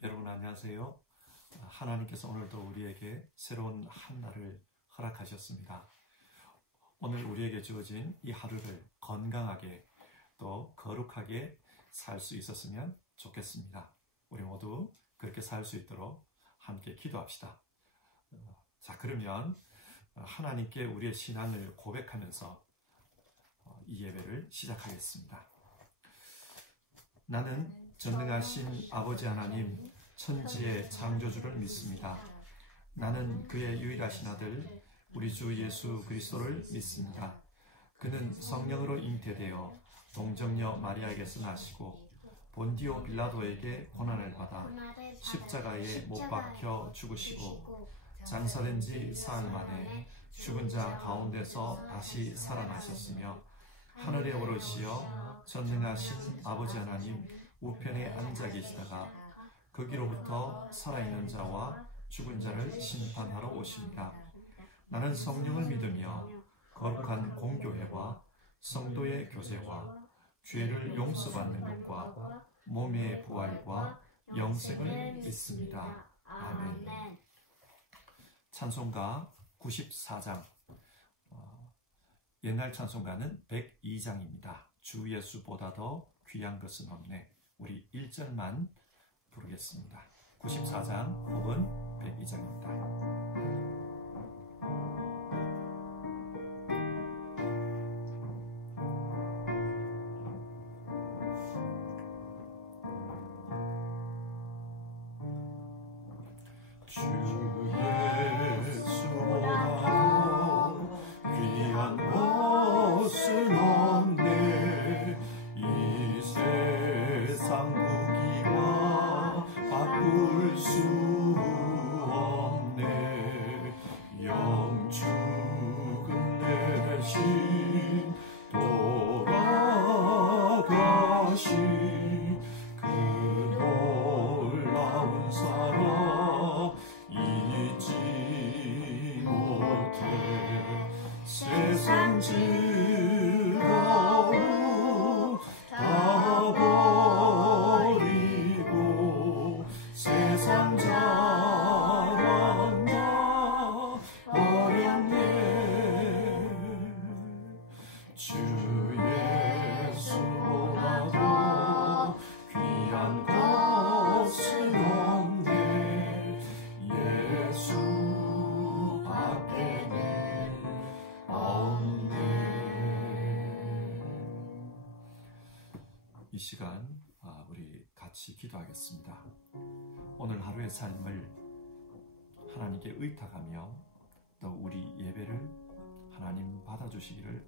여러분 안녕하세요. 하나님께서 오늘도 우리에게 새로운 한 날을 허락하셨습니다. 오늘 우리에게 주어진 이 하루를 건강하게 또 거룩하게 살 수 있었으면 좋겠습니다. 우리 모두 그렇게 살 수 있도록 함께 기도합시다. 자, 그러면 하나님께 우리의 신앙을 고백하면서 이 예배를 시작하겠습니다. 나는 전능하신 아버지 하나님, 천지의 창조주를 믿습니다. 나는 그의 유일하신 아들 우리 주 예수 그리스도를 믿습니다. 그는 성령으로 잉태되어 동정녀 마리아에게서 나시고 본디오 빌라도에게 고난을 받아 십자가에 못 박혀 죽으시고 장사된 지 사흘 만에 죽은 자 가운데서 다시 살아나셨으며 하늘에 오르시어 전능하신 아버지 하나님 우편에 앉아 계시다가 거기로부터 살아있는 자와 죽은 자를 심판하러 오십니다. 나는 성령을 믿으며 거룩한 공교회와 성도의 교제와 죄를 용서받는 것과 몸의 부활과 영생을 믿습니다. 아멘. 찬송가 94장, 옛날 찬송가는 102장입니다. 주 예수보다 더 귀한 것은 없네. 우리 1절만 부르겠습니다. 94장 혹은 102장입니다. 이 시간 우리 같이 기도하겠습니다. 오늘 하루의 삶을 하나님께 의탁하며 또 우리 예배를 하나님 받아주시기를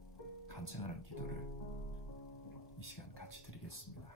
간청하는 기도를 이 시간 같이 드리겠습니다.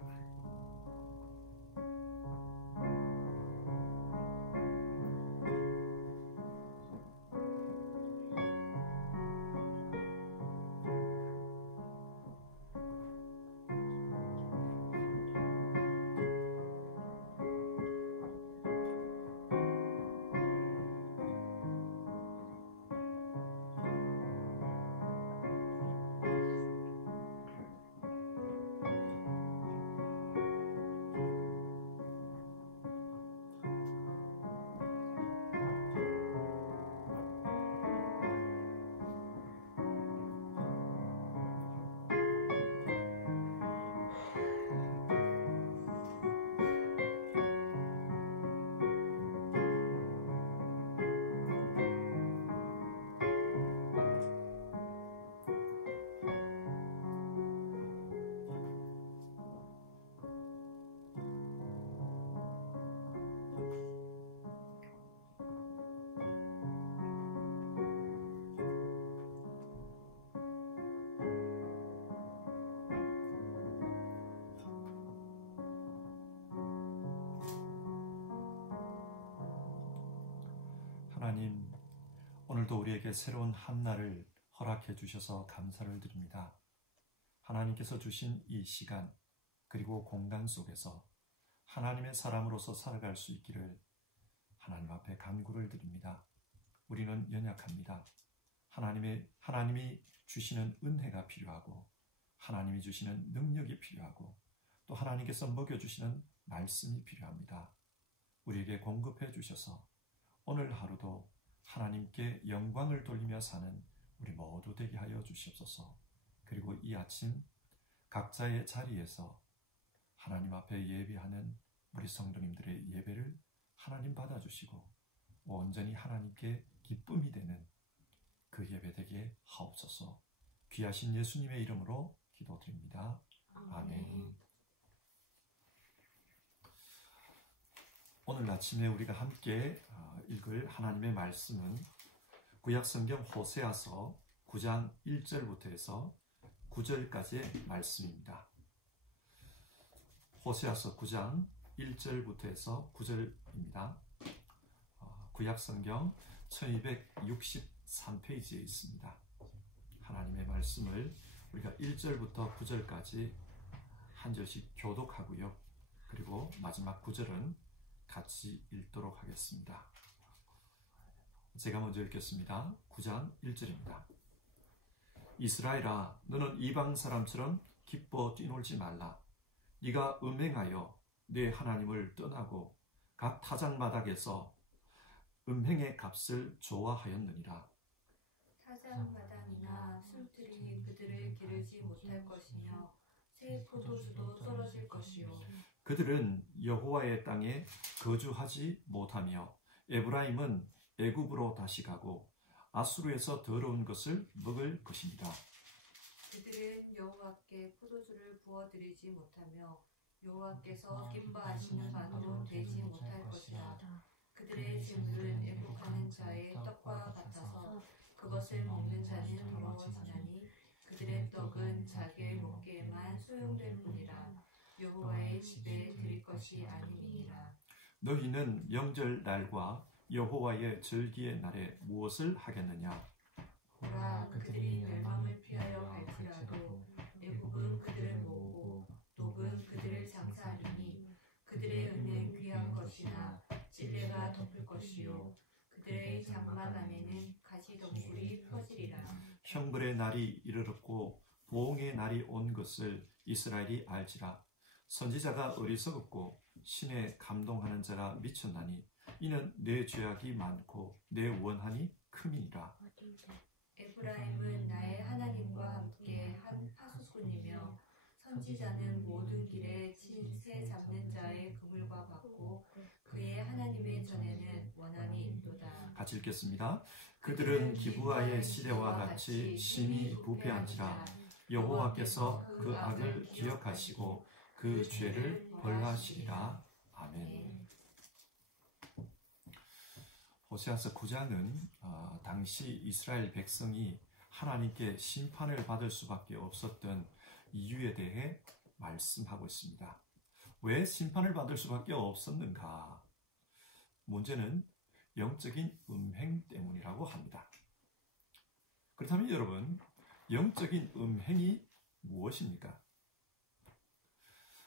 하나님, 오늘도 우리에게 새로운 한날을 허락해 주셔서 감사를 드립니다. 하나님께서 주신 이 시간 그리고 공간 속에서 하나님의 사람으로서 살아갈 수 있기를 하나님 앞에 간구를 드립니다. 우리는 연약합니다. 하나님이 주시는 은혜가 필요하고 하나님이 주시는 능력이 필요하고 또 하나님께서 먹여주시는 말씀이 필요합니다. 우리에게 공급해 주셔서 오늘 하루도 하나님께 영광을 돌리며 사는 우리 모두 되게 하여 주시옵소서. 그리고 이 아침 각자의 자리에서 하나님 앞에 예배하는 우리 성도님들의 예배를 하나님 받아주시고 온전히 하나님께 기쁨이 되는 그 예배 되게 하옵소서. 귀하신 예수님의 이름으로 기도드립니다. 아멘. 오늘 아침에 우리가 함께 읽을 하나님의 말씀은 구약성경 호세아서 9장 1절부터 해서 9절까지의 말씀입니다. 호세아서 9장 1절부터 해서 9절입니다. 구약성경 1263페이지에 있습니다. 하나님의 말씀을 우리가 1절부터 9절까지 한 절씩 교독하고요. 그리고 마지막 9절은 같이 읽도록 하겠습니다. 제가 먼저 읽겠습니다. 9장 1절입니다. 이스라엘아, 너는 이방 사람처럼 기뻐 뛰놀지 말라. 네가 음행하여 네 하나님을 떠나고 각 타작마당에서 음행의 값을 좋아하였느니라. 타작마당이나 술틀이 그들을 기르지 못할 것이며 새 포도주도 떨어질 것이요. 그들은 여호와의 땅에 거주하지 못하며 에브라임은 애굽으로 다시 가고 아수르에서 더러운 것을 먹을 것입니다. 그들은 여호와께 포도주를 부어드리지 못하며 여호와께서 기뻐하시는 반으로 되지 못할 것이라. 그들의 재물은 애국하는 자의 떡과 같아서 그것을 먹는 자는 더러워지나니 그들의 떡은 자기의 먹기에만 소용될 뿐이라. 여호와의 집에 드릴 것이 아님이니라. 너희는 명절 날과 여호와의 절기의 날에 무엇을 하겠느냐? 보라, 그들이 멸망을 피하여 갈지라도 애국은 그들을 모으고 녹은 그들을 장사하리니 그들의 은은 귀한 것이나 찔레가 덮을 것이요 그들의 장막 안에는 가시덤불이 퍼지리라. 형벌의 날이 이르렀고 보응의 날이 온 것을 이스라엘이 알지라. 선지자가 어리석었고 신에 감동하는 자가 미쳤나니 이는 내 죄악이 많고 내 원한이 큼이니라. 에프라임은 나의 하나님과 함께 한 파수꾼이며 선지자는 모든 길에 친 새 잡는 자의 그물과 같고 그의 하나님의 전에는 원한이 있도다. 같이 읽겠습니다. 그들은 기브아의 시대와 같이 심히 부패한지라. 여호와께서 그 악을 기억하시고 그 죄를 벌하시리라. 아멘. 호세아서 9장은 당시 이스라엘 백성이 하나님께 심판을 받을 수밖에 없었던 이유에 대해 말씀하고 있습니다. 왜 심판을 받을 수밖에 없었는가? 문제는 영적인 음행 때문이라고 합니다. 그렇다면 여러분, 영적인 음행이 무엇입니까?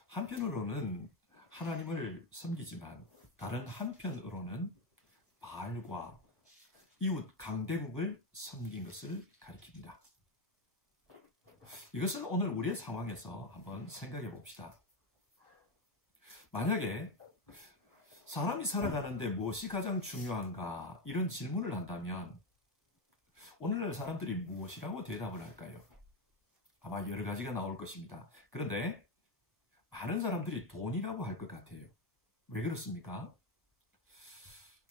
한편으로는 하나님을 섬기지만 다른 한편으로는 바알과 이웃 강대국을 섬긴 것을 가리킵니다. 이것을 오늘 우리의 상황에서 한번 생각해 봅시다. 만약에 사람이 살아가는데 무엇이 가장 중요한가 이런 질문을 한다면 오늘날 사람들이 무엇이라고 대답을 할까요? 아마 여러 가지가 나올 것입니다. 그런데 많은 사람들이 돈이라고 할 것 같아요. 왜 그렇습니까?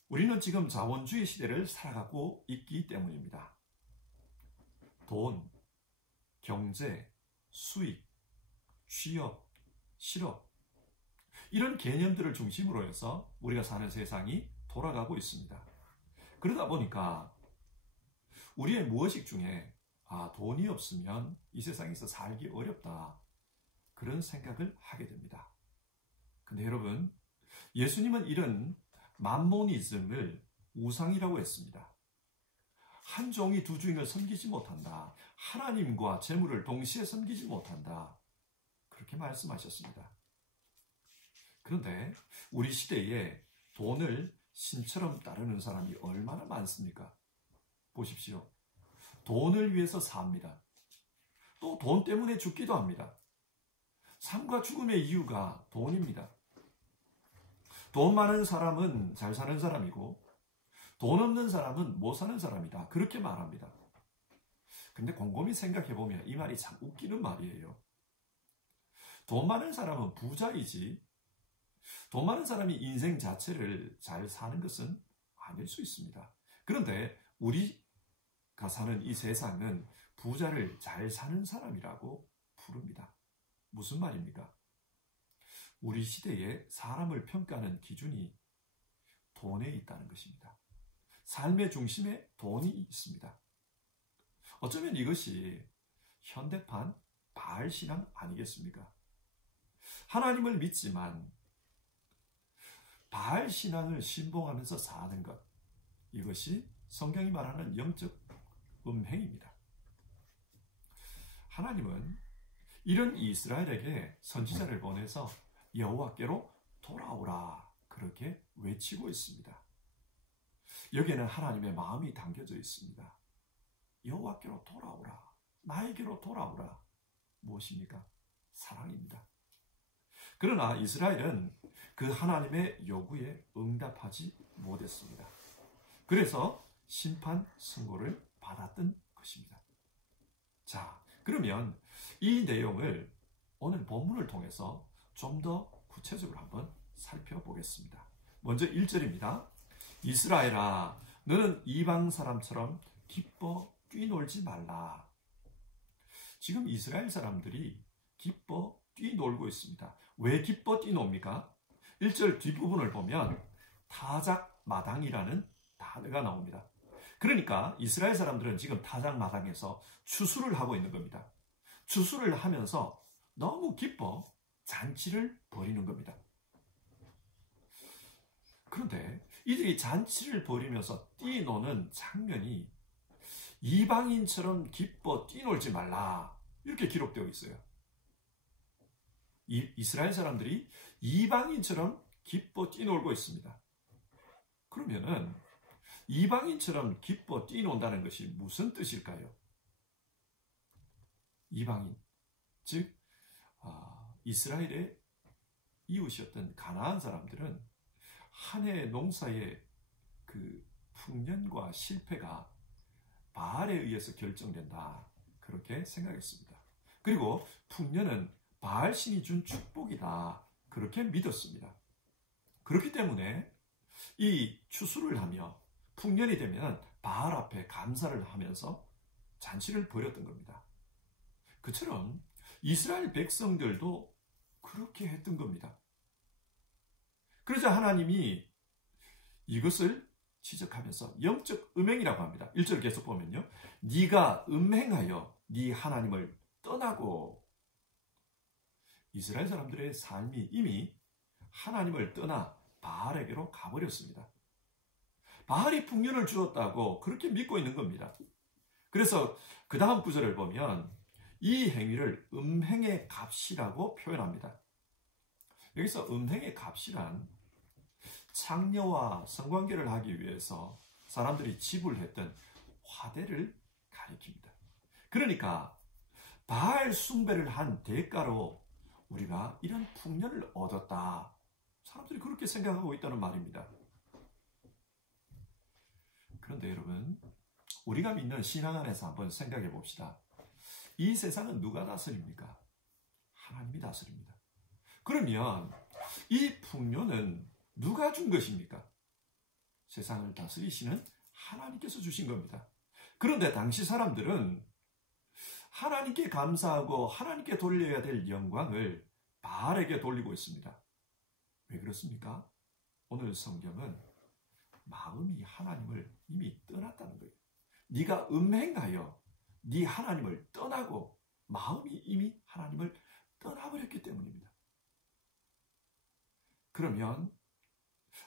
우리는 지금 자본주의 시대를 살아가고 있기 때문입니다. 돈, 경제, 수익, 취업, 실업 이런 개념들을 중심으로 해서 우리가 사는 세상이 돌아가고 있습니다. 그러다 보니까 우리의 무의식 중에 돈이 없으면 이 세상에서 살기 어렵다 그런 생각을 하게 됩니다. 근데 여러분, 예수님은 이런 맘모니즘을 우상이라고 했습니다. 한 종이 두 주인을 섬기지 못한다. 하나님과 재물을 동시에 섬기지 못한다. 그렇게 말씀하셨습니다. 그런데 우리 시대에 돈을 신처럼 따르는 사람이 얼마나 많습니까? 보십시오. 돈을 위해서 삽니다. 또 돈 때문에 죽기도 합니다. 삶과 죽음의 이유가 돈입니다. 돈 많은 사람은 잘 사는 사람이고 돈 없는 사람은 못 사는 사람이다. 그렇게 말합니다. 근데 곰곰이 생각해보면 이 말이 참 웃기는 말이에요. 돈 많은 사람은 부자이지 돈 많은 사람이 인생 자체를 잘 사는 것은 아닐 수 있습니다. 그런데 우리가 사는 이 세상은 부자를 잘 사는 사람이라고 부릅니다. 무슨 말입니까? 우리 시대에 사람을 평가하는 기준이 돈에 있다는 것입니다. 삶의 중심에 돈이 있습니다. 어쩌면 이것이 현대판 바알 신앙 아니겠습니까? 하나님을 믿지만 바알 신앙을 신봉하면서 사는 것, 이것이 성경이 말하는 영적 음행입니다. 하나님은 이런 이스라엘에게 선지자를 보내서 여호와께로 돌아오라 그렇게 외치고 있습니다. 여기에는 하나님의 마음이 담겨져 있습니다. 여호와께로 돌아오라, 나에게로 돌아오라. 무엇입니까? 사랑입니다. 그러나 이스라엘은 그 하나님의 요구에 응답하지 못했습니다. 그래서 심판 선고를 받았던 것입니다. 자, 그러면 이 내용을 오늘 본문을 통해서 좀 더 구체적으로 한번 살펴보겠습니다. 먼저 1절입니다. 이스라엘아, 너는 이방 사람처럼 기뻐 뛰놀지 말라. 지금 이스라엘 사람들이 기뻐 뛰놀고 있습니다. 왜 기뻐 뛰놉니까? 1절 뒷부분을 보면 타작마당이라는 단어가 나옵니다. 그러니까 이스라엘 사람들은 지금 타작마당에서 추수를 하고 있는 겁니다. 추수를 하면서 너무 기뻐 잔치를 벌이는 겁니다. 그런데 이들이 잔치를 벌이면서 뛰노는 장면이 이방인처럼 기뻐 뛰놀지 말라 이렇게 기록되어 있어요. 이스라엘 사람들이 이방인처럼 기뻐 뛰놀고 있습니다. 그러면은 이방인처럼 기뻐 뛰논다는 것이 무슨 뜻일까요? 이방인, 즉 이스라엘의 이웃이었던 가나안 사람들은 한 해 농사의 그 풍년과 실패가 바알에 의해서 결정된다. 그렇게 생각했습니다. 그리고 풍년은 바알 신이 준 축복이다. 그렇게 믿었습니다. 그렇기 때문에 이 추수를 하며 풍년이 되면 바알 앞에 감사를 하면서 잔치를 벌였던 겁니다. 그처럼 이스라엘 백성들도 그렇게 했던 겁니다. 그러자 하나님이 이것을 지적하면서 영적 음행이라고 합니다. 1절 계속 보면요. 네가 음행하여 네 하나님을 떠나고, 이스라엘 사람들의 삶이 이미 하나님을 떠나 바알에게로 가버렸습니다. 바알이 풍년을 주었다고 그렇게 믿고 있는 겁니다. 그래서 그 다음 구절을 보면 이 행위를 음행의 값이라고 표현합니다. 여기서 음행의 값이란 창녀와 성관계를 하기 위해서 사람들이 지불했던 화대를 가리킵니다. 그러니까 바알 숭배를 한 대가로 우리가 이런 풍년을 얻었다. 사람들이 그렇게 생각하고 있다는 말입니다. 그런데 여러분, 우리가 믿는 신앙 안에서 한번 생각해 봅시다. 이 세상은 누가 다스립니까? 하나님이 다스립니다. 그러면 이 풍요는 누가 준 것입니까? 세상을 다스리시는 하나님께서 주신 겁니다. 그런데 당시 사람들은 하나님께 감사하고 하나님께 돌려야 될 영광을 바알에게 돌리고 있습니다. 왜 그렇습니까? 오늘 성경은 마음이 하나님을 이미 떠났다는 거예요. 네가 음행하여 네 하나님을 떠나고 마음이 이미 하나님을 떠나버렸기 때문입니다. 그러면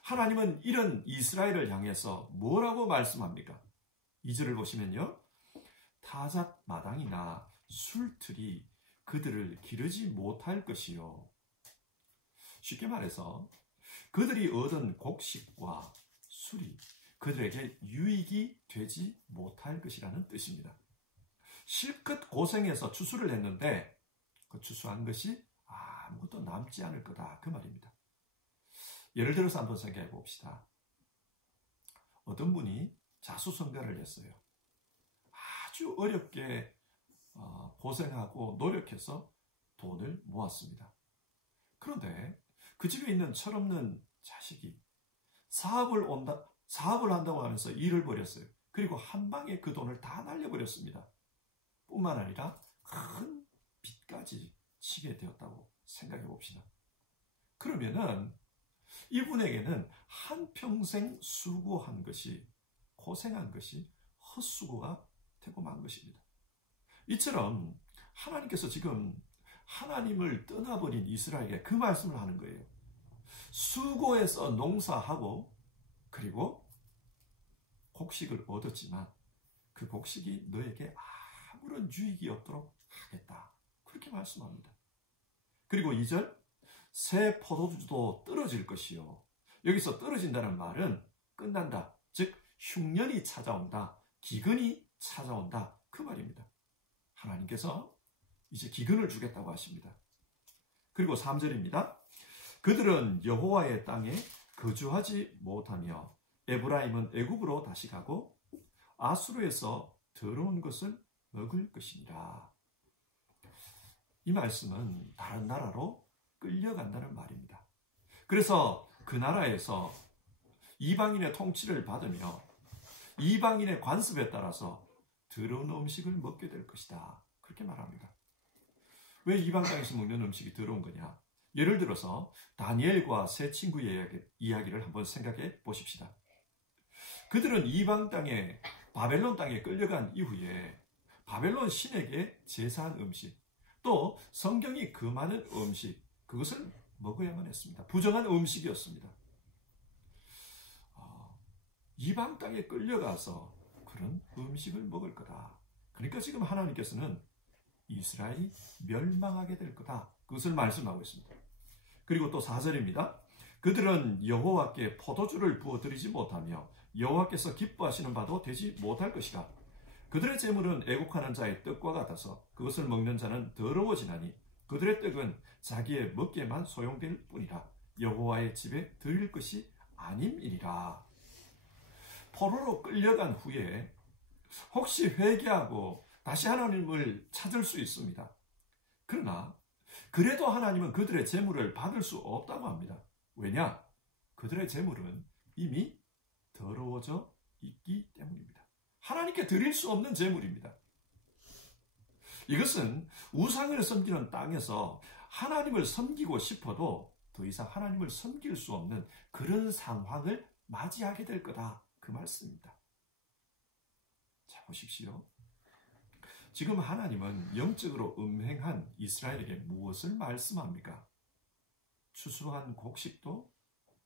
하나님은 이런 이스라엘을 향해서 뭐라고 말씀합니까? 2절을 보시면요. 타작마당이나 술틀이 그들을 기르지 못할 것이요. 쉽게 말해서 그들이 얻은 곡식과 술이 그들에게 유익이 되지 못할 것이라는 뜻입니다. 실컷 고생해서 추수를 했는데 그 추수한 것이 아무것도 남지 않을 거다. 그 말입니다. 예를 들어서 한번 생각해 봅시다. 어떤 분이 자수성가를 했어요. 아주 어렵게 고생하고 노력해서 돈을 모았습니다. 그런데 그 집에 있는 철없는 자식이 사업을 한다고 하면서 일을 벌였어요. 그리고 한 방에 그 돈을 다 날려버렸습니다. 뿐만 아니라 큰 빚까지 지게 되었다고 생각해 봅시다. 그러면은 이분에게는 한평생 수고한 것이, 고생한 것이 헛수고가 되고 만 것입니다. 이처럼 하나님께서 지금 하나님을 떠나버린 이스라엘에게 그 말씀을 하는 거예요. 수고해서 농사하고 그리고 곡식을 얻었지만 그 곡식이 너에게 아무런 유익이 없도록 하겠다. 그렇게 말씀합니다. 그리고 2절, 새 포도주도 떨어질 것이요. 여기서 떨어진다는 말은 끝난다. 즉 흉년이 찾아온다. 기근이 찾아온다. 그 말입니다. 하나님께서 이제 기근을 주겠다고 하십니다. 그리고 3절입니다. 그들은 여호와의 땅에 거주하지 못하며 에브라임은 애굽으로 다시 가고 아수르에서 더러운 것을 먹을 것이니라. 이 말씀은 다른 나라로 끌려간다는 말입니다. 그래서 그 나라에서 이방인의 통치를 받으며 이방인의 관습에 따라서 더러운 음식을 먹게 될 것이다. 그렇게 말합니다. 왜 이방 땅에서 먹는 음식이 더러운 거냐? 예를 들어서 다니엘과 세 친구의 이야기를 한번 생각해 보십시다. 그들은 이방 땅에 바벨론 땅에 끌려간 이후에 바벨론 신에게 제사한 음식, 또 성경이 금하는 음식, 그것을 먹어야만 했습니다. 부정한 음식이었습니다. 이방 땅에 끌려가서 그런 음식을 먹을 거다. 그러니까 지금 하나님께서는 이스라엘이 멸망하게 될 거다. 그것을 말씀하고 있습니다. 그리고 또 4절입니다. 그들은 여호와께 포도주를 부어드리지 못하며 여호와께서 기뻐하시는 바도 되지 못할 것이다. 그들의 재물은 애국하는 자의 떡과 같아서 그것을 먹는 자는 더러워지나니 그들의 떡은 자기의 먹기에만 소용될 뿐이라. 여호와의 집에 드릴 것이 아님이니라. 포로로 끌려간 후에 혹시 회개하고 다시 하나님을 찾을 수 있습니다. 그러나 그래도 하나님은 그들의 재물을 받을 수 없다고 합니다. 왜냐? 그들의 재물은 이미 더러워져 있기 때문입니다. 하나님께 드릴 수 없는 재물입니다. 이것은 우상을 섬기는 땅에서 하나님을 섬기고 싶어도 더 이상 하나님을 섬길 수 없는 그런 상황을 맞이하게 될 거다. 그 말씀입니다. 자, 보십시오. 지금 하나님은 영적으로 음행한 이스라엘에게 무엇을 말씀합니까? 추수한 곡식도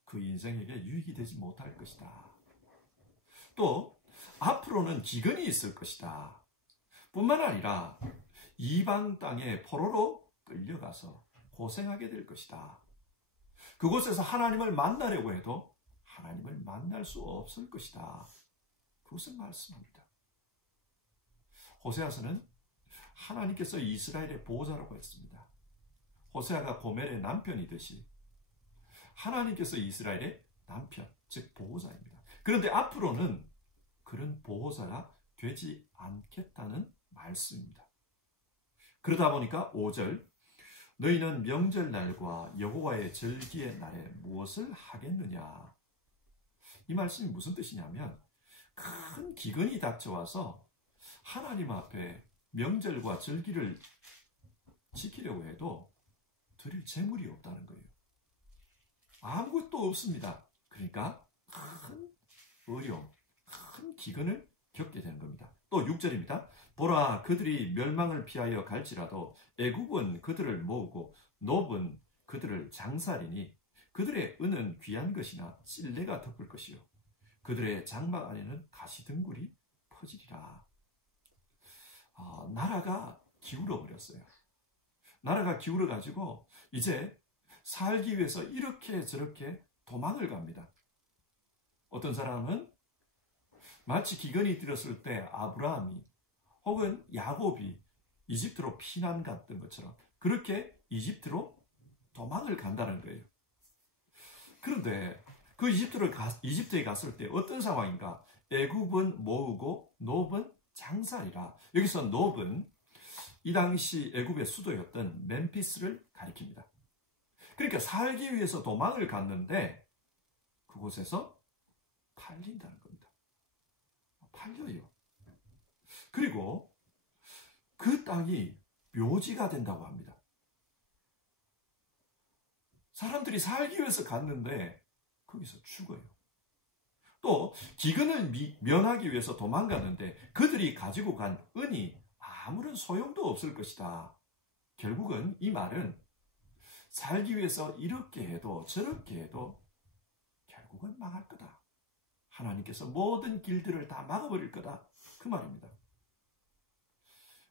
그 인생에게 유익이 되지 못할 것이다. 또 앞으로는 기근이 있을 것이다. 뿐만 아니라 이방 땅에 포로로 끌려가서 고생하게 될 것이다. 그곳에서 하나님을 만나려고 해도 하나님을 만날 수 없을 것이다. 그것을 말씀합니다. 호세아서는 하나님께서 이스라엘의 보호자라고 했습니다. 호세아가 고멜의 남편이듯이 하나님께서 이스라엘의 남편, 즉 보호자입니다. 그런데 앞으로는 그런 보호자가 되지 않겠다는 말씀입니다. 그러다 보니까 5절, 너희는 명절날과 여호와의 절기의 날에 무엇을 하겠느냐? 이 말씀이 무슨 뜻이냐면 큰 기근이 닥쳐와서 하나님 앞에 명절과 절기를 지키려고 해도 드릴 재물이 없다는 거예요. 아무것도 없습니다. 그러니까 큰 어려움, 큰 기근을 겪게 되는 겁니다. 또 6절입니다. 보라, 그들이 멸망을 피하여 갈지라도 애굽은 그들을 모으고 노브는 그들을 장살이니 그들의 은은 귀한 것이나 찔레가 덮을 것이요 그들의 장막 안에는 가시등굴이 퍼지리라. 나라가 기울어 버렸어요. 나라가 기울어 가지고 이제 살기 위해서 이렇게 저렇게 도망을 갑니다. 어떤 사람은 마치 기근이 들었을 때 아브라함이 혹은 야곱이 이집트로 피난 갔던 것처럼 그렇게 이집트로 도망을 간다는 거예요. 그런데 그 이집트에 갔을 때 어떤 상황인가? 애굽은 모으고 놉은 장사이라. 여기서 놉은 이 당시 애굽의 수도였던 멤피스를 가리킵니다. 그러니까 살기 위해서 도망을 갔는데 그곳에서 팔린다는 겁니다. 팔려요. 그리고 그 땅이 묘지가 된다고 합니다. 사람들이 살기 위해서 갔는데 거기서 죽어요. 또 기근을 면하기 위해서 도망갔는데 그들이 가지고 간 은이 아무런 소용도 없을 것이다. 결국은 이 말은 살기 위해서 이렇게 해도 저렇게 해도 결국은 망할 거다. 하나님께서 모든 길들을 다 막아버릴 거다. 그 말입니다.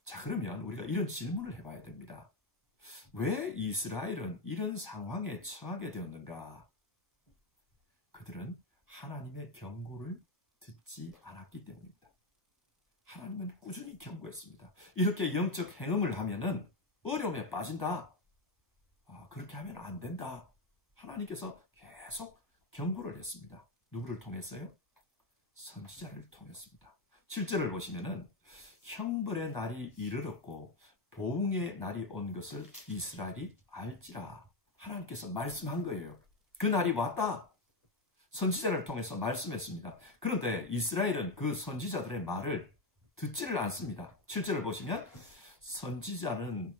자, 그러면 우리가 이런 질문을 해봐야 됩니다. 왜 이스라엘은 이런 상황에 처하게 되었는가? 그들은 하나님의 경고를 듣지 않았기 때문입니다. 하나님은 꾸준히 경고했습니다. 이렇게 영적 행음을 하면은 어려움에 빠진다. 그렇게 하면 안 된다. 하나님께서 계속 경고를 했습니다. 누구를 통했어요? 선지자를 통했습니다. 7절을 보시면은 형벌의 날이 이르렀고 보응의 날이 온 것을 이스라엘이 알지라. 하나님께서 말씀한 거예요. 그 날이 왔다. 선지자를 통해서 말씀했습니다. 그런데 이스라엘은 그 선지자들의 말을 듣지를 않습니다. 7절을 보시면 선지자는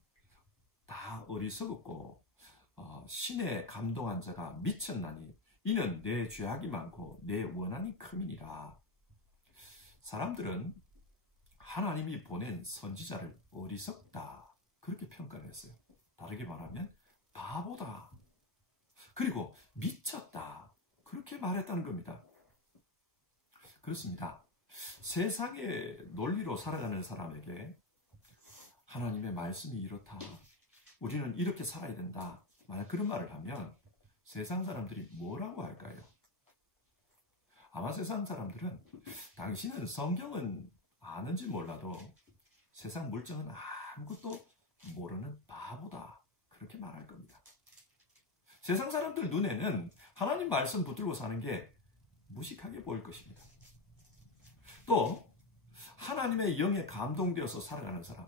다 어리석었고 신에 감동한 자가 미쳤나니 이는 내 죄악이 많고 내 원한이 큼이니라. 사람들은 하나님이 보낸 선지자를 어리석다 그렇게 평가를 했어요. 다르게 말하면 바보다 그리고 미쳤다 그렇게 말했다는 겁니다. 그렇습니다. 세상의 논리로 살아가는 사람에게 하나님의 말씀이 이렇다. 우리는 이렇게 살아야 된다. 만약 그런 말을 하면 세상 사람들이 뭐라고 할까요? 아마 세상 사람들은 당신은 성경은 아는지 몰라도 세상 물정은 아무것도 모르는 바보다. 그렇게 말할 겁니다. 세상 사람들 눈에는 하나님 말씀 붙들고 사는 게 무식하게 보일 것입니다. 또 하나님의 영에 감동되어서 살아가는 사람,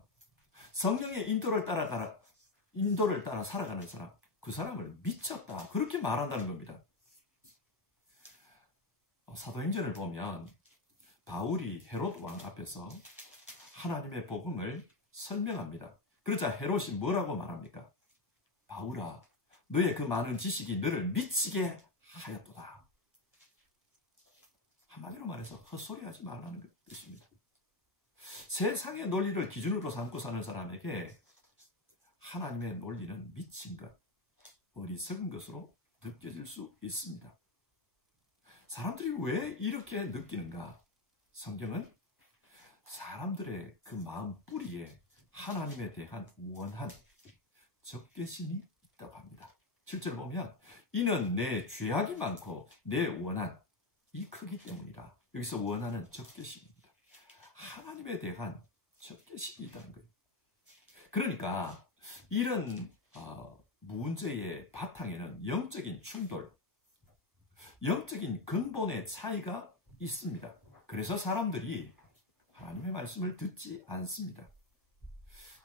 성령의 인도를 따라 살아가는 사람, 그 사람을 미쳤다 그렇게 말한다는 겁니다. 사도행전을 보면 바울이 헤롯 왕 앞에서 하나님의 복음을 설명합니다. 그러자 헤롯이 뭐라고 말합니까? 바울아, 너의 그 많은 지식이 너를 미치게 하였도다. 한마디로 말해서 헛소리하지 말라는 뜻입니다. 세상의 논리를 기준으로 삼고 사는 사람에게 하나님의 논리는 미친 것, 어리석은 것으로 느껴질 수 있습니다. 사람들이 왜 이렇게 느끼는가? 성경은 사람들의 그 마음 뿌리에 하나님에 대한 원한, 적개심이 있다고 합니다. 7절 보면 이는 내 죄악이 많고 내 원한이 크기 때문이라. 여기서 원한은 적개심입니다. 하나님에 대한 적개심이 있다는 거예요. 그러니까 이런 문제의 바탕에는 영적인 충돌, 영적인 근본의 차이가 있습니다. 그래서 사람들이 하나님의 말씀을 듣지 않습니다.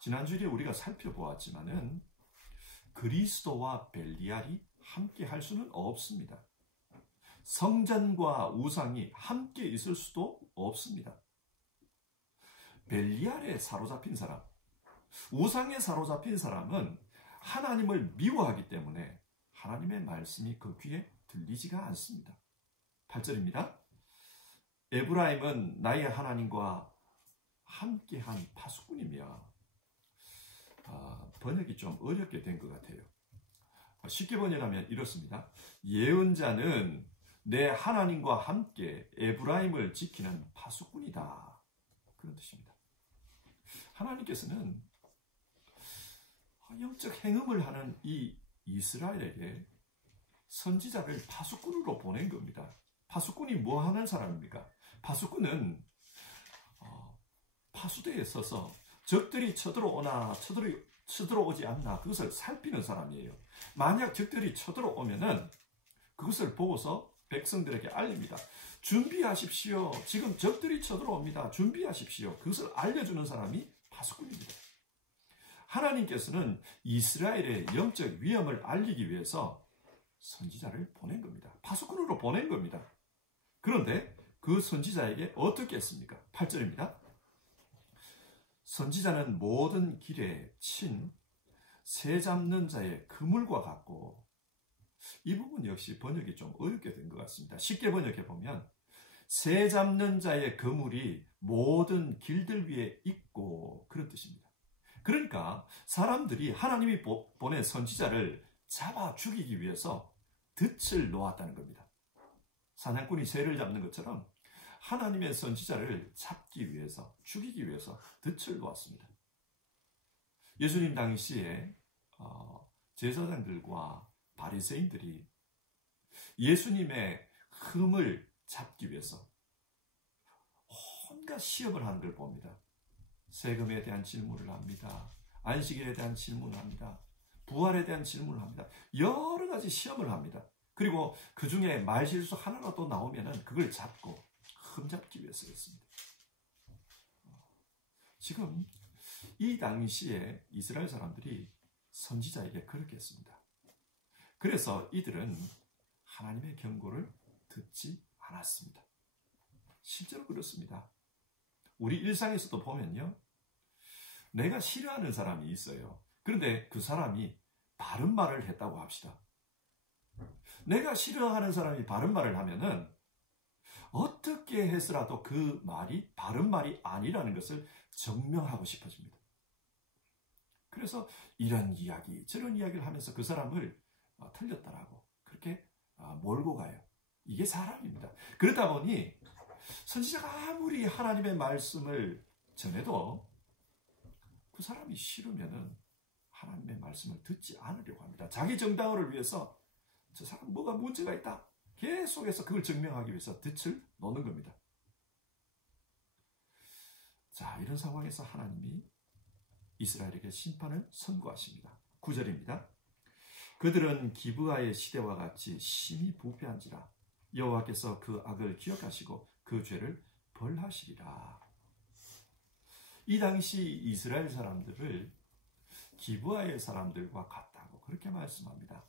지난주에 우리가 살펴보았지만은 그리스도와 벨리알이 함께 할 수는 없습니다. 성전과 우상이 함께 있을 수도 없습니다. 벨리알에 사로잡힌 사람, 우상에 사로잡힌 사람은 하나님을 미워하기 때문에 하나님의 말씀이 그 귀에 들리지가 않습니다. 8절입니다. 에브라임은 나의 하나님과 함께한 파수꾼이며, 번역이 좀 어렵게 된 것 같아요. 쉽게 번역하면 이렇습니다. 예언자는 내 하나님과 함께 에브라임을 지키는 파수꾼이다. 그런 뜻입니다. 하나님께서는 영적 행음을 하는 이 이스라엘에게 선지자를 파수꾼으로 보낸 겁니다. 파수꾼이 뭐 하는 사람입니까? 파수꾼은 파수대에 서서 적들이 쳐들어오나 쳐들어오지 않나 그것을 살피는 사람이에요. 만약 적들이 쳐들어오면은 그것을 보고서 백성들에게 알립니다. 준비하십시오. 지금 적들이 쳐들어옵니다. 준비하십시오. 그것을 알려주는 사람이 파수꾼입니다. 하나님께서는 이스라엘의 영적 위험을 알리기 위해서 선지자를 보낸 겁니다. 파수꾼으로 보낸 겁니다. 그런데 그 선지자에게 어떻게 했습니까? 8절입니다. 선지자는 모든 길에 친 새 잡는 자의 그물과 같고, 이 부분 역시 번역이 좀 어렵게 된 것 같습니다. 쉽게 번역해 보면 새 잡는 자의 그물이 모든 길들 위에 있고, 그런 뜻입니다. 그러니까 사람들이 하나님이 보낸 선지자를 잡아 죽이기 위해서 덫을 놓았다는 겁니다. 사냥꾼이 새를 잡는 것처럼 하나님의 선지자를 잡기 위해서, 죽이기 위해서 덫을 놓았습니다. 예수님 당시에 제사장들과 바리새인들이 예수님의 흠을 잡기 위해서 온갖 시험을 하는 걸 봅니다. 세금에 대한 질문을 합니다. 안식일에 대한 질문을 합니다. 부활에 대한 질문을 합니다. 여러 가지 시험을 합니다. 그리고 그 중에 말실수 하나라도 나오면은 그걸 잡고 흠잡기 위해서 했습니다. 지금 이 당시에 이스라엘 사람들이 선지자에게 그렇게 했습니다. 그래서 이들은 하나님의 경고를 듣지 않았습니다. 실제로 그렇습니다. 우리 일상에서도 보면요, 내가 싫어하는 사람이 있어요. 그런데 그 사람이 바른 말을 했다고 합시다. 내가 싫어하는 사람이 바른 말을 하면은 어떻게 해서라도 그 말이 바른 말이 아니라는 것을 증명하고 싶어집니다. 그래서 이런 이야기, 저런 이야기를 하면서 그 사람을 틀렸다라고 그렇게 몰고 가요. 이게 사람입니다. 그러다 보니 선지자가 아무리 하나님의 말씀을 전해도 그 사람이 싫으면은 하나님의 말씀을 듣지 않으려고 합니다. 자기 정당화를 위해서 저 사람 뭐가 문제가 있다, 계속해서 그걸 증명하기 위해서 덫을 놓는 겁니다. 자, 이런 상황에서 하나님이 이스라엘에게 심판을 선고하십니다. 9절입니다. 그들은 기브아의 시대와 같이 심히 부패한지라 여호와께서 그 악을 기억하시고 그 죄를 벌하시리라. 이 당시 이스라엘 사람들을 기브아의 사람들과 같다고 그렇게 말씀합니다.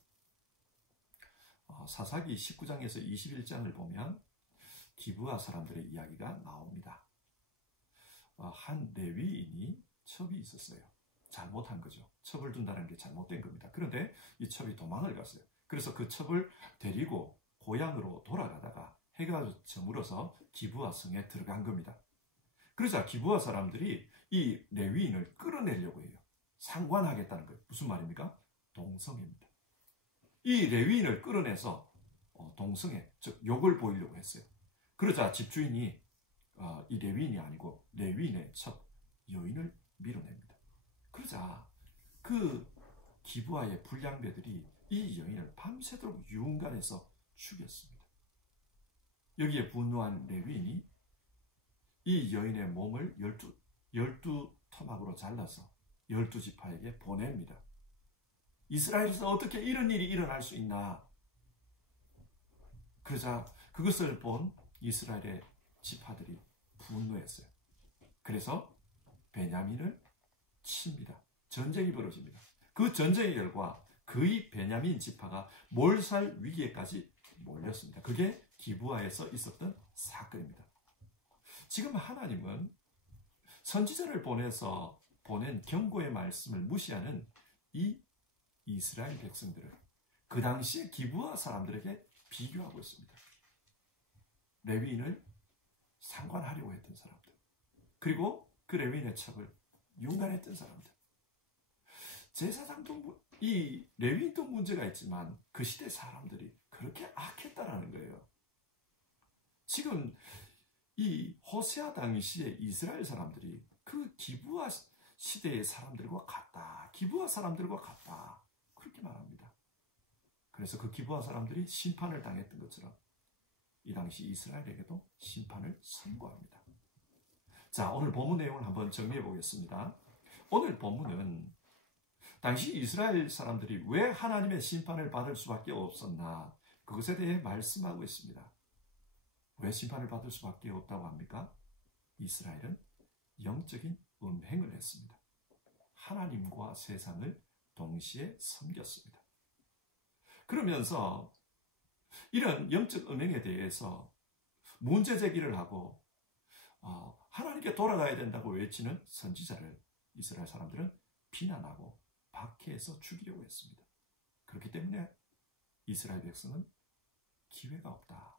사사기 19장에서 21장을 보면 기브아 사람들의 이야기가 나옵니다. 한 레위인이 첩이 있었어요. 잘못한 거죠. 첩을 둔다는 게 잘못된 겁니다. 그런데 이 첩이 도망을 갔어요. 그래서 그 첩을 데리고 고향으로 돌아가다가 해가 저물어서 기브아 성에 들어간 겁니다. 그러자 기브아 사람들이 이 레위인을 끌어내려고 해요. 상관하겠다는 거예요. 무슨 말입니까? 동성애입니다. 이 레위인을 끌어내서 동성애, 즉 욕을 보이려고 했어요. 그러자 집주인이 이 레위인이 아니고 레위인의 첩 여인을 밀어냅니다. 그러자 그 기브아의 불량배들이 이 여인을 밤새도록 유흥간에서 죽였습니다. 여기에 분노한 레위인이 이 여인의 몸을 12토막으로 잘라서 12지파에게 보냅니다. 이스라엘에서 어떻게 이런 일이 일어날 수 있나? 그러자 그것을 본 이스라엘의 지파들이 분노했어요. 그래서 베냐민을 칩니다. 전쟁이 벌어집니다. 그 전쟁의 결과 그의 베냐민 지파가 몰살 위기에까지 몰렸습니다. 그게 기브아에서 있었던 사건입니다. 지금 하나님은 선지자를 보내서 보낸 경고의 말씀을 무시하는 이 이스라엘 백성들을 그 당시에 기브아 사람들에게 비교하고 있습니다. 레위인을 상관하려고 했던 사람들, 그리고 그 레위인의 첩을 융단했던 사람들. 제사장도 이 레위인도 문제가 있지만 그 시대 사람들이 그렇게 악했다라는 거예요. 지금 이 호세아 당시에 이스라엘 사람들이 그 기브아 시대의 사람들과 같다, 기브아 사람들과 같다, 그렇게 말합니다. 그래서 그 기브아 사람들이 심판을 당했던 것처럼 이 당시 이스라엘에게도 심판을 선고합니다. 자, 오늘 본문 내용을 한번 정리해 보겠습니다. 오늘 본문은 당시 이스라엘 사람들이 왜 하나님의 심판을 받을 수밖에 없었나, 그것에 대해 말씀하고 있습니다. 왜 심판을 받을 수밖에 없다고 합니까? 이스라엘은 영적인 음행을 했습니다. 하나님과 세상을 동시에 섬겼습니다. 그러면서 이런 영적 음행에 대해서 문제 제기를 하고 하나님께 돌아가야 된다고 외치는 선지자를 이스라엘 사람들은 비난하고 박해해서 죽이려고 했습니다. 그렇기 때문에 이스라엘 백성은 기회가 없다.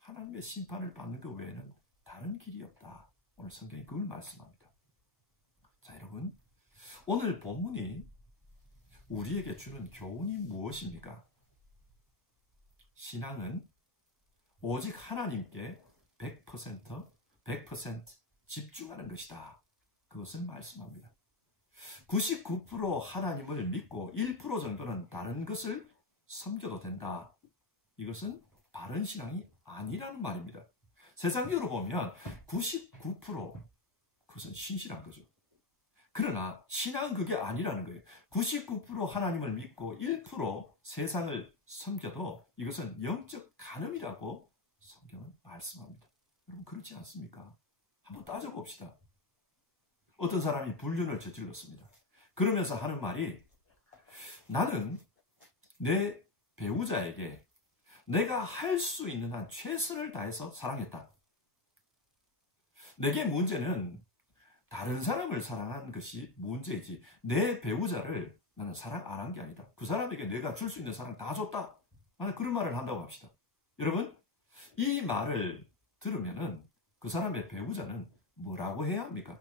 하나님의 심판을 받는 것 외에는 다른 길이 없다. 오늘 성경이 그걸 말씀합니다. 자, 여러분, 오늘 본문이 우리에게 주는 교훈이 무엇입니까? 신앙은 오직 하나님께 100% 집중하는 것이다. 그것을 말씀합니다. 99% 하나님을 믿고 1% 정도는 다른 것을 섬겨도 된다. 이것은 바른 신앙이 아니라는 말입니다. 세상적으로 보면 99% 그것은 신실한 거죠. 그러나 신앙은 그게 아니라는 거예요. 99% 하나님을 믿고 1% 세상을 섬겨도 이것은 영적 간음이라고 성경은 말씀합니다. 여러분 그렇지 않습니까? 한번 따져봅시다. 어떤 사람이 불륜을 저질렀습니다. 그러면서 하는 말이 나는 내 배우자에게 내가 할 수 있는 한 최선을 다해서 사랑했다. 내게 문제는 다른 사람을 사랑한 것이 문제이지 내 배우자를 나는 사랑 안 한 게 아니다. 그 사람에게 내가 줄 수 있는 사랑 다 줬다. 나는 그런 말을 한다고 합시다. 여러분 이 말을 들으면은 그 사람의 배우자는 뭐라고 해야 합니까?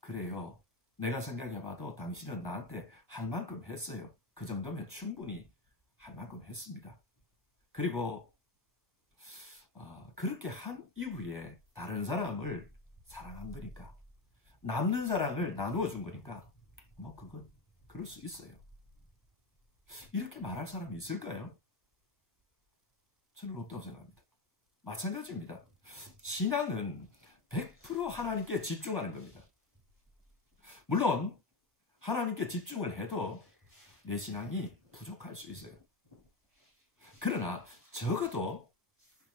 그래요. 내가 생각해봐도 당신은 나한테 할 만큼 했어요. 그 정도면 충분히 할 만큼 했습니다. 그리고 그렇게 한 이후에 다른 사람을 사랑한 거니까 남는 사랑을 나누어 준 거니까 뭐 그럴 수 있어요. 이렇게 말할 사람이 있을까요? 저는 없다고 생각합니다. 마찬가지입니다. 신앙은 100% 하나님께 집중하는 겁니다. 물론 하나님께 집중을 해도 내 신앙이 부족할 수 있어요. 그러나 적어도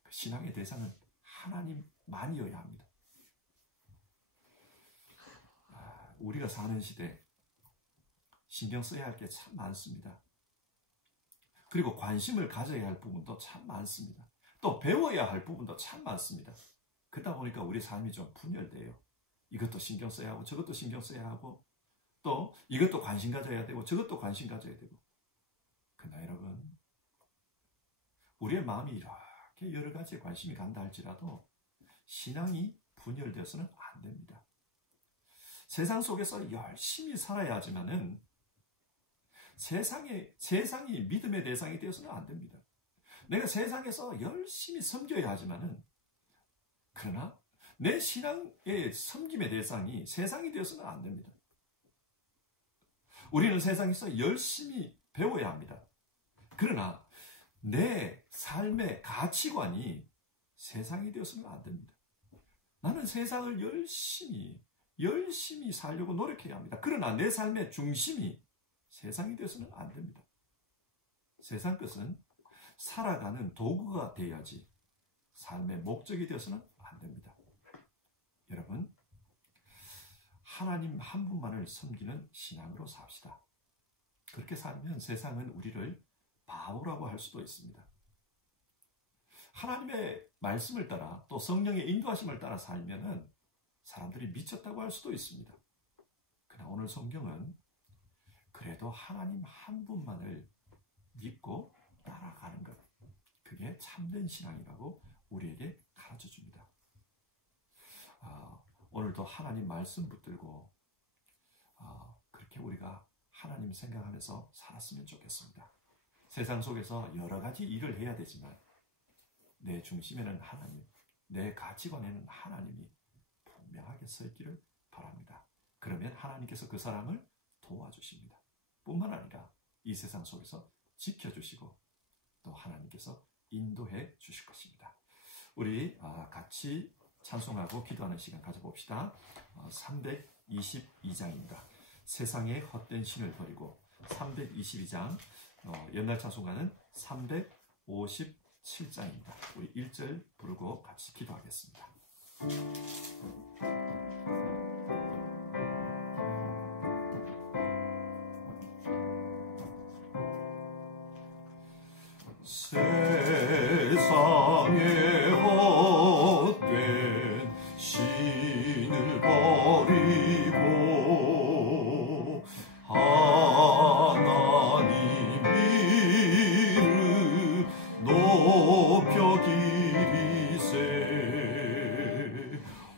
신앙의 대상은 하나님만이어야 합니다. 우리가 사는 시대 신경 써야 할 게 참 많습니다. 그리고 관심을 가져야 할 부분도 참 많습니다. 또 배워야 할 부분도 참 많습니다. 그러다 보니까 우리 삶이 좀 분열돼요. 이것도 신경 써야 하고 저것도 신경 써야 하고 또 이것도 관심 가져야 되고 저것도 관심 가져야 되고. 그러나 여러분 우리의 마음이 이렇게 여러 가지에 관심이 간다 할지라도 신앙이 분열되어서는 안 됩니다. 세상 속에서 열심히 살아야 하지만은 세상이 믿음의 대상이 되어서는 안 됩니다. 내가 세상에서 열심히 섬겨야 하지만은 그러나 내 신앙의 섬김의 대상이 세상이 되어서는 안 됩니다. 우리는 세상에서 열심히 배워야 합니다. 그러나 내 삶의 가치관이 세상이 되어서는 안 됩니다. 나는 세상을 열심히 살려고 노력해야 합니다. 그러나 내 삶의 중심이 세상이 되어서는 안 됩니다. 세상 것은 살아가는 도구가 되어야지 삶의 목적이 되어서는 안 됩니다. 여러분, 하나님 한 분만을 섬기는 신앙으로 삽시다. 그렇게 살면 세상은 우리를 바보라고 할 수도 있습니다. 하나님의 말씀을 따라 또 성령의 인도하심을 따라 살면은 사람들이 미쳤다고 할 수도 있습니다. 그러나 오늘 성경은 그래도 하나님 한 분만을 믿고 따라가는 것, 그게 참된 신앙이라고 우리에게 가르쳐 줍니다. 오늘도 하나님 말씀 붙들고 그렇게 우리가 하나님 생각하면서 살았으면 좋겠습니다. 세상 속에서 여러 가지 일을 해야 되지만 내 중심에는 하나님, 내 가치관에는 하나님이 분명하게 서 있기를 바랍니다. 그러면 하나님께서 그 사람을 도와주십니다. 뿐만 아니라 이 세상 속에서 지켜주시고 또 하나님께서 인도해 주실 것입니다. 우리 같이 찬송하고 기도하는 시간 가져봅시다. 322장입니다. 세상의 헛된 신을 버리고 322장, 옛날 찬송가는 355 7장입니다. 우리 1절 부르고 같이 기도하겠습니다. 세상에 헛된 신을 버리고 하나님 이름 높여 기리세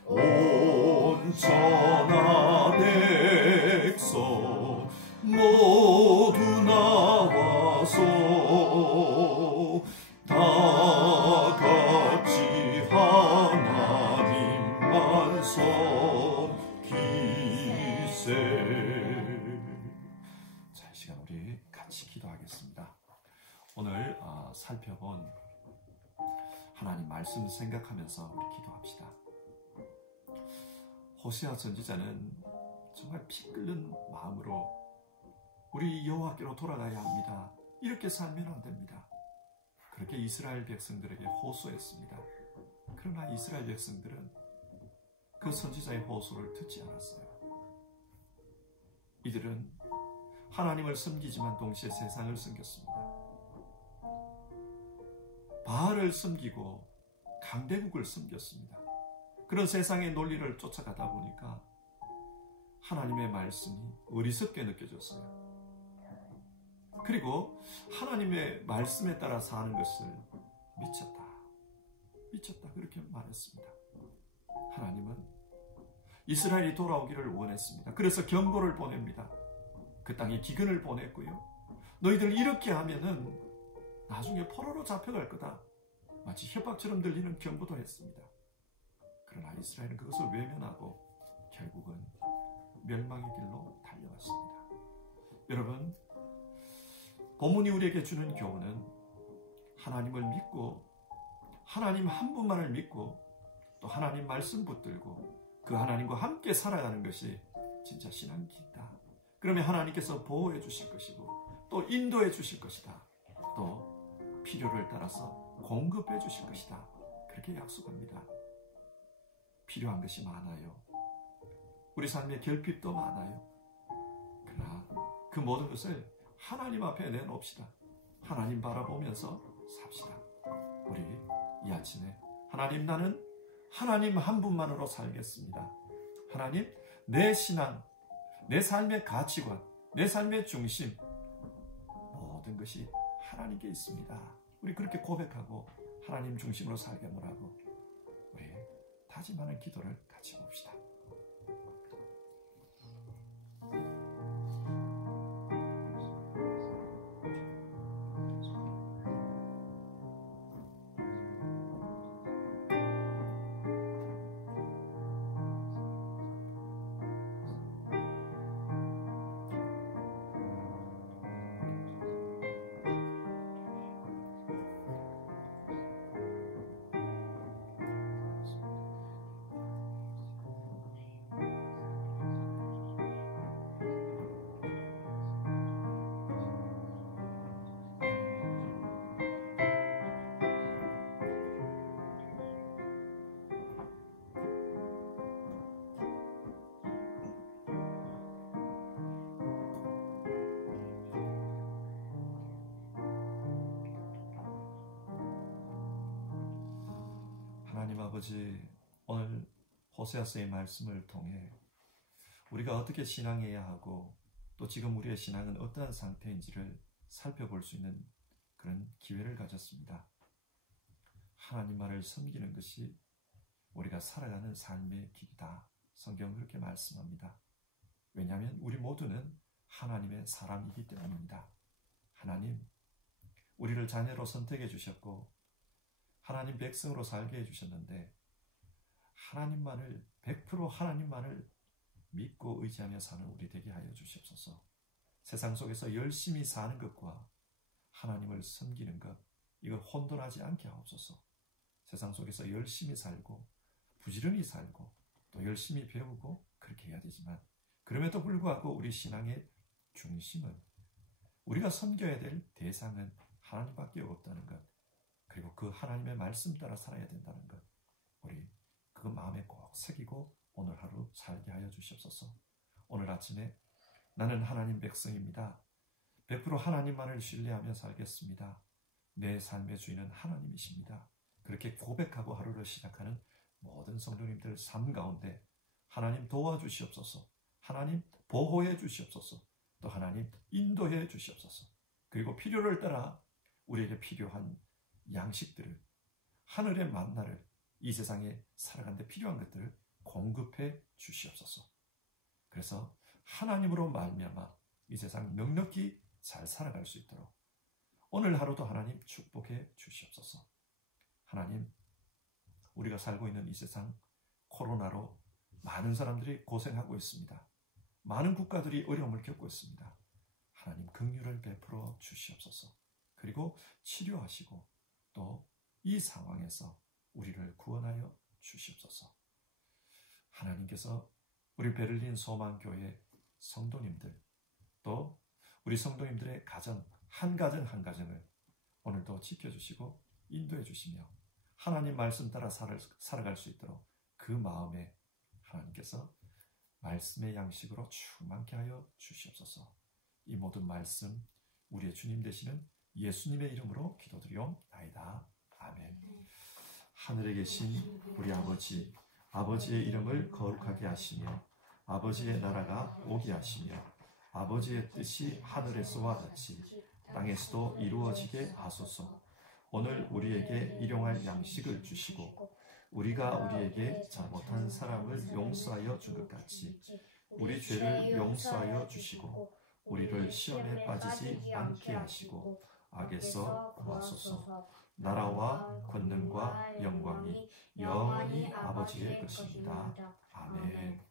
온 천하 백성 모두 나와서 다 같이 하나님만 섬기세. 자, 이 시간 우리 같이 기도하겠습니다. 오늘 살펴본 하나님 말씀 생각하면서 우리 기도합시다. 호세아 선지자는 정말 피 끓는 마음으로 우리 여호와께로 돌아가야 합니다. 이렇게 살면 안 됩니다. 그렇게 이스라엘 백성들에게 호소했습니다. 그러나 이스라엘 백성들은 그 선지자의 호소를 듣지 않았어요. 이들은 하나님을 섬기지만 동시에 세상을 섬겼습니다. 바알을 섬기고 강대국을 섬겼습니다. 그런 세상의 논리를 쫓아가다 보니까 하나님의 말씀이 어리석게 느껴졌어요. 그리고 하나님의 말씀에 따라 사는 것을 미쳤다 그렇게 말했습니다. 하나님은 이스라엘이 돌아오기를 원했습니다. 그래서 경고를 보냅니다. 그 땅에 기근을 보냈고요. 너희들 이렇게 하면은 나중에 포로로 잡혀갈 거다. 마치 협박처럼 들리는 경고도 했습니다. 그러나 이스라엘은 그것을 외면하고 결국은 멸망의 길로 달려갔습니다. 여러분, 본문이 우리에게 주는 교훈은 하나님을 믿고 하나님 한 분만을 믿고 또 하나님 말씀 붙들고 그 하나님과 함께 살아가는 것이 진짜 신앙이다. 그러면 하나님께서 보호해 주실 것이고 또 인도해 주실 것이다. 또 필요를 따라서 공급해 주실 것이다. 그렇게 약속합니다. 필요한 것이 많아요. 우리 삶에 결핍도 많아요. 그러나 그 모든 것을 하나님 앞에 내놓읍시다. 하나님 바라보면서 삽시다. 우리 이 아침에 하나님, 나는 하나님 한 분만으로 살겠습니다. 하나님, 내 신앙, 내 삶의 가치관, 내 삶의 중심, 모든 것이 하나님께 있습니다. 우리 그렇게 고백하고 하나님 중심으로 살게 하라고 우리 다짐하는 기도를 같이 봅시다. 하나님 아버지, 오늘 호세아서의 말씀을 통해 우리가 어떻게 신앙해야 하고 또 지금 우리의 신앙은 어떠한 상태인지를 살펴볼 수 있는 그런 기회를 가졌습니다. 하나님만을 섬기는 것이 우리가 살아가는 삶의 길이다. 성경은 그렇게 말씀합니다. 왜냐하면 우리 모두는 하나님의 사람이기 때문입니다. 하나님, 우리를 자녀로 선택해 주셨고 하나님 백성으로 살게 해주셨는데 하나님만을 100% 하나님만을 믿고 의지하며 사는 우리 되게 하여 주시옵소서. 세상 속에서 열심히 사는 것과 하나님을 섬기는 것, 이걸 혼돈하지 않게 하옵소서. 세상 속에서 열심히 살고 부지런히 살고 또 열심히 배우고 그렇게 해야 되지만 그럼에도 불구하고 우리 신앙의 중심은 우리가 섬겨야 될 대상은 하나님밖에 없다는 것, 그리고 그 하나님의 말씀 따라 살아야 된다는 것, 우리 그 마음에 꼭 새기고 오늘 하루 살게 하여 주시옵소서. 오늘 아침에 나는 하나님 백성입니다. 100% 하나님만을 신뢰하며 살겠습니다. 내 삶의 주인은 하나님이십니다. 그렇게 고백하고 하루를 시작하는 모든 성도님들 삶 가운데 하나님 도와주시옵소서. 하나님 보호해 주시옵소서. 또 하나님 인도해 주시옵소서. 그리고 필요를 따라 우리에게 필요한 양식들을, 하늘의 만나를, 이 세상에 살아가는 데 필요한 것들을 공급해 주시옵소서. 그래서 하나님으로 말미암아 이 세상 넉넉히 잘 살아갈 수 있도록 오늘 하루도 하나님 축복해 주시옵소서. 하나님, 우리가 살고 있는 이 세상 코로나로 많은 사람들이 고생하고 있습니다. 많은 국가들이 어려움을 겪고 있습니다. 하나님 긍휼을 베풀어 주시옵소서. 그리고 치료하시고 또 이 상황에서 우리를 구원하여 주시옵소서. 하나님께서 우리 베를린 소망교회 성도님들, 또 우리 성도님들의 가정 한 가정을 오늘도 지켜주시고 인도해 주시며 하나님 말씀 따라 살아갈 수 있도록 그 마음에 하나님께서 말씀의 양식으로 충만케 하여 주시옵소서. 이 모든 말씀 우리의 주님 되시는 예수님의 이름으로 기도드리옵나이다. 아멘. 하늘에 계신 우리 아버지, 아버지의 이름을 거룩하게 하시며 아버지의 나라가 오게 하시며 아버지의 뜻이 하늘에서와 같이 땅에서도 이루어지게 하소서. 오늘 우리에게 일용할 양식을 주시고 우리가 우리에게 잘못한 사람을 용서하여 준 것 같이 우리 죄를 용서하여 주시고 우리를 시험에 빠지지 않게 하시고 악에서 구하소서. 나라와 권능과 영광이 영원히 아버지의 것입니다. 아멘.